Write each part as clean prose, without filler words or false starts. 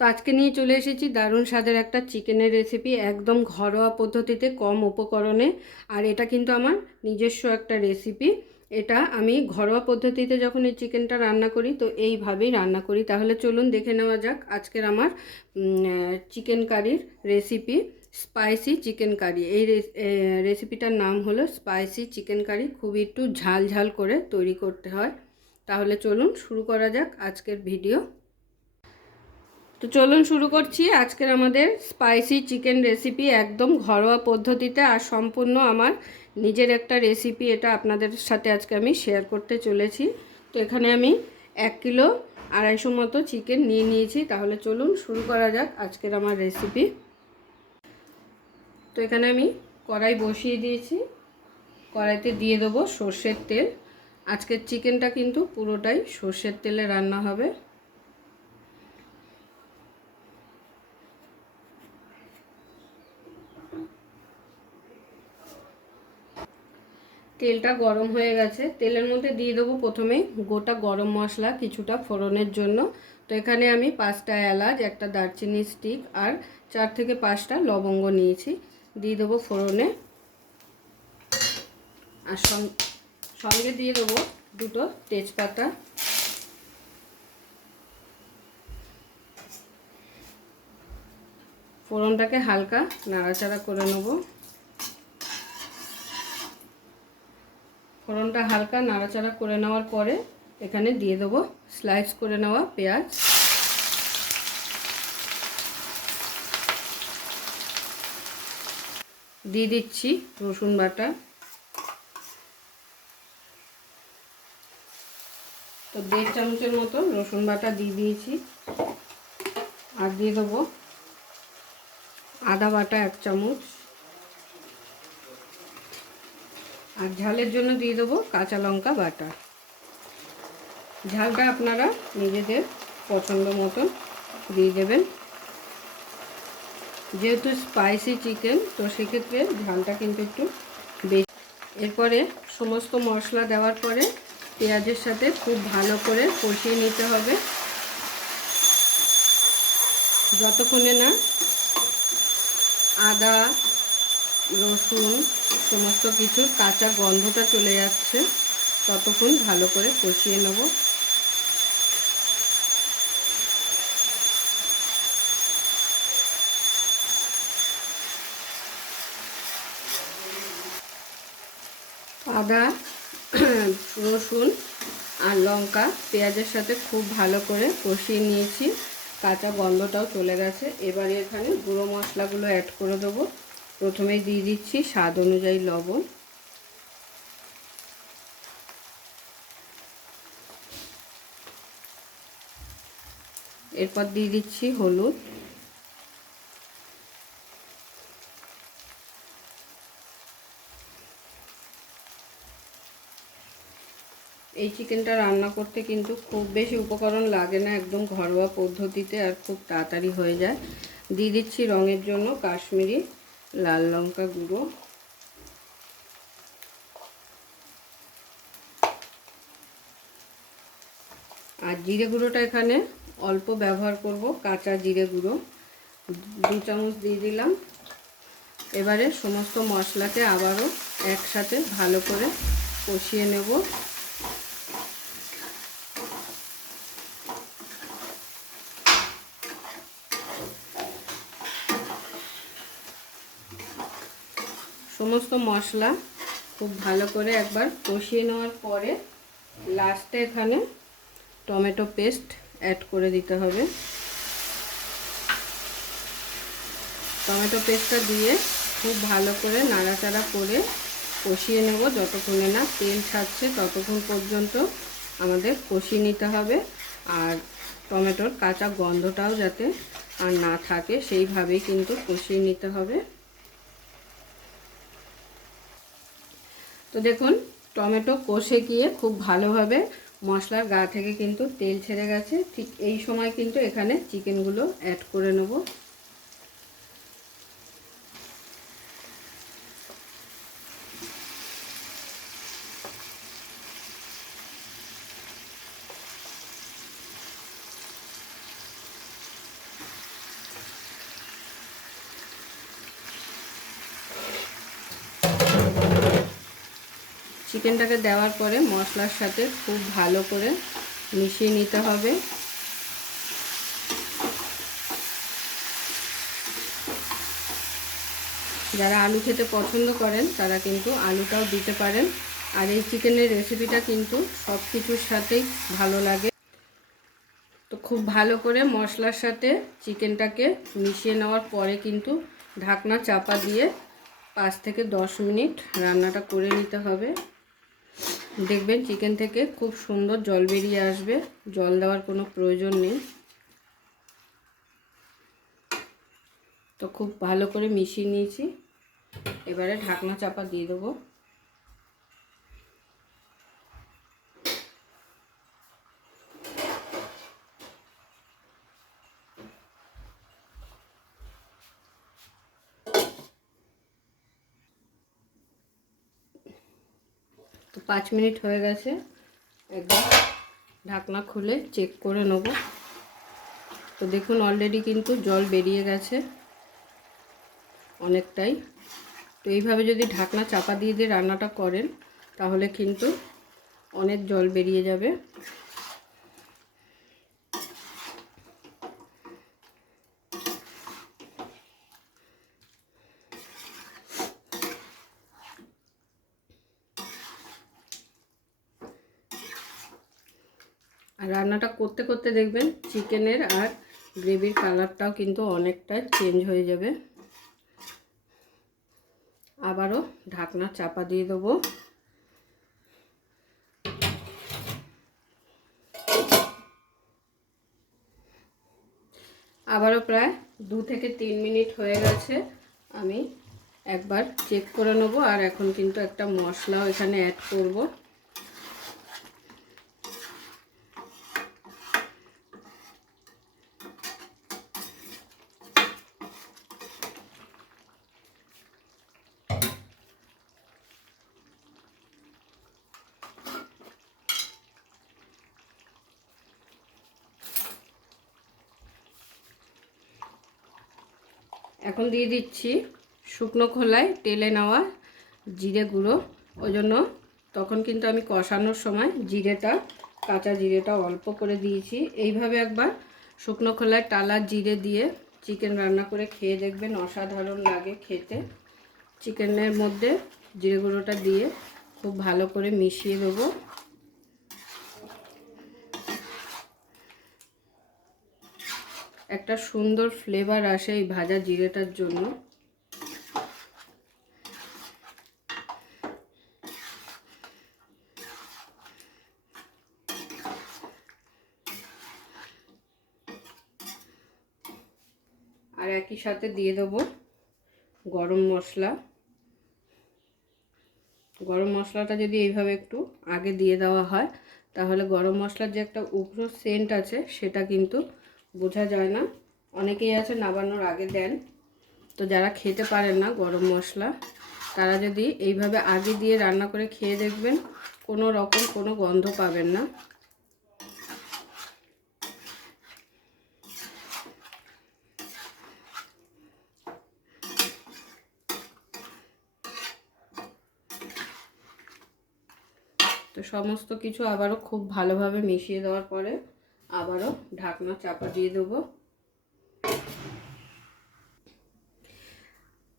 তো আজকে নিয়ে চলে এসেছি দারুণ স্বাদের একটা চিকেনের রেসিপি, একদম ঘরোয়া পদ্ধতিতে, কম উপকরণে। আর এটা কিন্তু আমার নিজস্ব একটা রেসিপি। এটা আমি ঘরোয়া পদ্ধতিতে যখন এই চিকেনটা রান্না করি তো এইভাবেই রান্না করি। তাহলে চলুন দেখে নেওয়া যাক আজকের আমার চিকেন কারির রেসিপি, স্পাইসি চিকেন কারি। এই রেসিপিটার নাম হলো স্পাইসি চিকেন কারি। খুবই একটু ঝাল ঝাল করে তৈরি করতে হয়। তাহলে চলুন শুরু করা যাক আজকের ভিডিও। তো চলুন শুরু করছি আজকের আমাদের স্পাইসি চিকেন রেসিপি, একদম ঘরোয়া পদ্ধতিতে আর সম্পূর্ণ আমার নিজের একটা রেসিপি। এটা আপনাদের সাথে আজকে আমি শেয়ার করতে চলেছি। তো এখানে আমি 1 কিলো 250 মতো চিকেন নিয়ে নিয়েছি। তাহলে চলুন শুরু করা যাক আজকের আমার রেসিপি। তো এখানে আমি কড়াই বসিয়ে দিয়েছি। কড়াইতে দিয়ে দেবো সর্ষের তেল। আজকের চিকেনটা কিন্তু পুরোটাই সর্ষের তেলে রান্না হবে। তেলটা গরম হয়ে গেছে। তেলের মধ্যে দিয়ে দেবো প্রথমে গোটা গরম মশলা কিছুটা ফোড়নের জন্য। তো এখানে আমি 5টা এলাচ, একটা দারচিনি স্টিক আর 4 থেকে 5টা লবঙ্গ নিয়েছি, দিয়ে দেবো ফোড়নে। আর সঙ্গে দিয়ে দেবো 2টো তেজপাতা। ফোড়নটাকে হালকা নাড়াচাড়া করে নেব। ফোড়নটা হালকা নাড়াচাড়া করে নেওয়ার পরে এখানে দিয়ে দেবো স্লাইস করে নেওয়া পেঁয়াজ। দিয়ে দিচ্ছি রসুন বাটা। তো 1.5 চামচের মতো রসুন বাটা দিয়ে দিয়েছি। আর দিয়ে দেবো আদা বাটা 1 চামচ। আর ঝালের জন্য দিয়ে দেবো কাঁচা লঙ্কা বাটা। ঝালটা আপনারা নিজেদের পছন্দ মতো দিয়ে দেবেন। যেহেতু স্পাইসি চিকেন তো সেক্ষেত্রে ঝালটা কিন্তু একটু বেশি। এরপরে সমস্ত মশলা দেওয়ার পরে পেঁয়াজের সাথে খুব ভালো করে কষিয়ে নিতে হবে, যতক্ষণে না আদা রসুন সমস্ত কিছুর কাঁচা গন্ধটা চলে যাচ্ছে, ততক্ষণ ভালো করে কষিয়ে নেব। আদা রসুন আর লঙ্কা পেঁয়াজের সাথে খুব ভালো করে কষিয়ে নিয়েছি, কাঁচা গন্ধটাও চলে গেছে। এবারে এখানে গুঁড়ো মশলাগুলো অ্যাড করে দেবো। প্রথমেই দিয়ে দিচ্ছি স্বাদ অনুযায়ী লবণ। এরপর দিয়ে দিচ্ছি হলুদ। এই চিকেনটা রান্না করতে কিন্তু খুব বেশি উপকরণ লাগে না, একদম ঘরোয়া পদ্ধতিতে আর খুব তাড়াতাড়ি হয়ে যায়। দিয়ে দিচ্ছি রঙের জন্য কাশ্মীরি লাল লঙ্কা গুঁড়ো। আর জিরে গুঁড়োটা এখানে অল্প ব্যবহার করব, কাঁচা জিরে গুঁড়ো 2 চামচ দিয়ে দিলাম। এবারে সমস্ত মশলাকে আবারও একসাথে ভালো করে কষিয়ে নেব। সমস্ত মশলা খুব ভালো করে একবার কষিয়ে নেওয়ার পরে লাস্টে এখানে টমেটো পেস্ট অ্যাড করে দিতে হবে। টমেটো পেস্টটা দিয়ে খুব ভালো করে নাড়াচাড়া করে কষিয়ে নেব, যতক্ষণে না তেল ছাড়ছে ততক্ষণ পর্যন্ত আমাদের কষিয়ে নিতে হবে। আর টমেটোর কাঁচা গন্ধটাও যাতে আর না থাকে সেইভাবেই কিন্তু কষিয়ে নিতে হবে। তো দেখুন টমেটো কষে গিয়ে খুব ভালোভাবে মশলার গা থেকে কিন্তু তেল ছেড়ে গেছে। ঠিক এই সময় কিন্তু এখানে চিকেনগুলো অ্যাড করে নেব। চিকেনটাকে দেওয়ার পরে মশলার সাথে খুব ভালো করে মিশিয়ে নিতে হবে। যারা আলু খেতে পছন্দ করেন তারা কিন্তু আলুটাও দিতে পারেন। আর এই চিকেনের রেসিপিটা কিন্তু সব কিছুর সাথেই ভালো লাগে। তো খুব ভালো করে মশলার সাথে চিকেনটাকে মিশিয়ে নেওয়ার পরে কিন্তু ঢাকনা চাপা দিয়ে 5 থেকে 10 মিনিট রান্নাটা করে নিতে হবে। দেখবেন চিকেন থেকে খুব সুন্দর জল বেরিয়ে আসবে, জল দেওয়ার কোনো প্রয়োজন নেই। তো খুব ভালো করে মিশিয়ে নিয়েছি, এবারে ঢাকনা চাপা দিয়ে দেবো। তো 5 মিনিট হয়ে গেছে, একদম ঢাকনা খুলে চেক করে নেব। তো দেখুন অলরেডি কিন্তু জল বেরিয়ে গেছে অনেকটাই। তো এইভাবে যদি ঢাকনা চাপা দিয়ে দিয়ে রান্নাটা করেন তাহলে কিন্তু অনেক জল বেরিয়ে যাবে। আর রান্নাটা করতে করতে দেখবেন চিকেনের আর গ্রেভির কালারটাও কিন্তু অনেকটা চেঞ্জ হয়ে যাবে। আবারও ঢাকনা চাপা দিয়ে দেবো। আবারও প্রায় 2 থেকে 3 মিনিট হয়ে গেছে, আমি একবার চেক করে নেব। আর এখন কিন্তু একটা মশলাও এখানে অ্যাড করব। এখন দিয়ে দিচ্ছি শুকনো খোলায় তেলে নেওয়া জিরে গুঁড়ো। ওই জন্য তখন কিন্তু আমি কষানোর সময় কাঁচা জিরেটা অল্প করে দিয়েছি। এইভাবে একবার শুকনো খোলায় টালা জিরে দিয়ে চিকেন রান্না করে খেয়ে দেখবেন, অসাধারণ লাগে খেতে। চিকেনের মধ্যে জিরে গুঁড়োটা দিয়ে খুব ভালো করে মিশিয়ে দেবো। একটা সুন্দর ফ্লেভার আসে এই ভাজা জিরেটার জন্য। আর একই সাথে দিয়ে দেবো গরম মশলা। গরম মশলাটা যদি এইভাবে একটু আগে দিয়ে দেওয়া হয় তাহলে গরম মশলার যে একটা উগ্র সেন্ট আছে সেটা কিন্তু বোঝা যায় না। অনেকেই আছে নামানোর আগে দেন। তো যারা খেতে পারেন না গরম মশলা, তারা যদি এইভাবে আগে দিয়ে রান্না করে খেয়ে দেখবেন কোনো রকম কোনো গন্ধ পাবেন না। তো সমস্ত কিছু আবারও খুব ভালোভাবে মিশিয়ে দেওয়ার পরে আবারও ঢাকনা চাপা দিয়ে দেবো।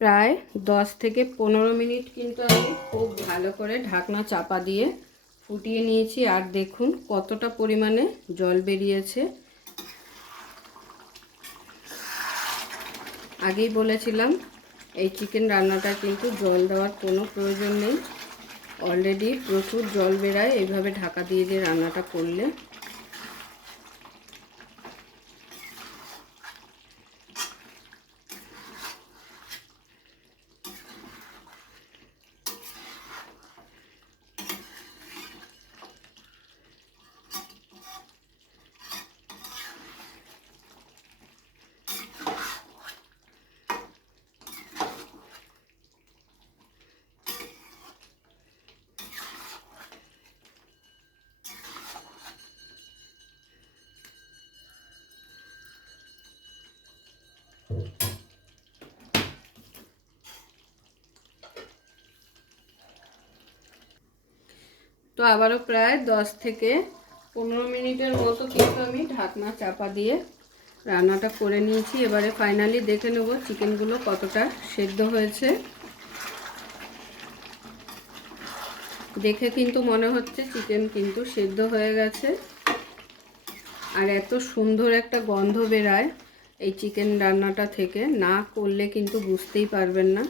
প্রায় 10 থেকে 15 মিনিট কিন্তু আমি খুব ভালো করে ঢাকনা চাপা দিয়ে ফুটিয়ে নিয়েছি। আর দেখুন কতটা পরিমাণে জল বেরিয়েছে। আগেই বলেছিলাম এই চিকেন রান্নাটা কিন্তু জল দেওয়ার কোনো প্রয়োজন নেই, অলরেডি প্রচুর জল বেরায় এইভাবে ঢাকা দিয়ে দিয়ে রান্নাটা করলে। তো আবারও প্রায় 10 থেকে 15 মিনিটের মতো কিন্তু আমি ঢাকনা চাপা দিয়ে রান্নাটা করে নিয়েছি। এবারে ফাইনালি দেখে নেব চিকেনগুলো কতটা সেদ্ধ হয়েছে। দেখে কিন্তু মনে হচ্ছে চিকেন কিন্তু সেদ্ধ হয়ে গেছে। আর এত সুন্দর একটা গন্ধ বেরায় এই চিকেন রান্নাটা থেকে, না করলে কিন্তু বুঝতেই পারবেন না।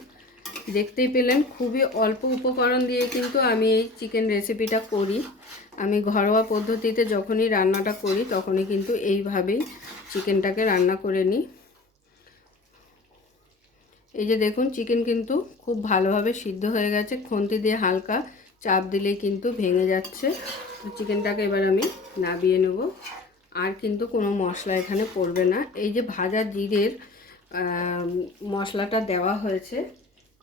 দেখতেই পেলেন খুবই অল্প উপকরণ দিয়ে কিন্তু আমি এই চিকেন রেসিপিটা করি। আমি ঘরোয়া পদ্ধতিতে যখনই রান্নাটা করি তখনই কিন্তু এইভাবেই চিকেনটাকে রান্না করে নিই। এই যে দেখুন চিকেন কিন্তু খুব ভালোভাবে সিদ্ধ হয়ে গেছে, খুন্তি দিয়ে হালকা চাপ দিলেই কিন্তু ভেঙে যাচ্ছে। চিকেনটাকে এবার আমি নাবিয়ে নেব। আর কিন্তু কোনো মশলা এখানে পড়বে না। এই যে ভাজা জিরের মশলাটা দেওয়া হয়েছে,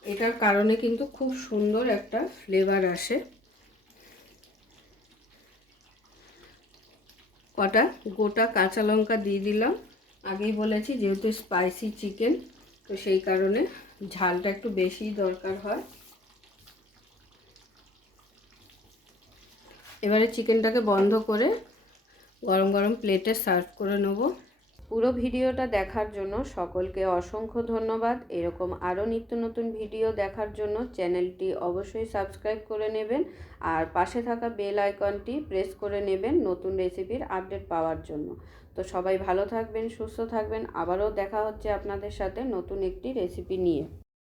এটার কারণে কিন্তু খুব সুন্দর একটা ফ্লেভার আসে। কটা গোটা কাঁচা লঙ্কা দিয়ে দিলাম। আগেই বলেছি যেহেতু স্পাইসি চিকেন, তো সেই কারণে ঝালটা একটু বেশিই দরকার হয়। এবারে চিকেনটাকে বন্ধ করে গরম গরম প্লেটে সার্ভ করে নেব। পুরো ভিডিওটা দেখার জন্য সকলকে অসংখ্য ধন্যবাদ। এরকম আরও নিত্য নতুন ভিডিও দেখার জন্য চ্যানেলটি অবশ্যই সাবস্ক্রাইব করে নেবেন আর পাশে থাকা বেল আইকনটি প্রেস করে নেবেন নতুন রেসিপির আপডেট পাওয়ার জন্য। তো সবাই ভালো থাকবেন, সুস্থ থাকবেন। আবারও দেখা হচ্ছে আপনাদের সাথে নতুন একটি রেসিপি নিয়ে।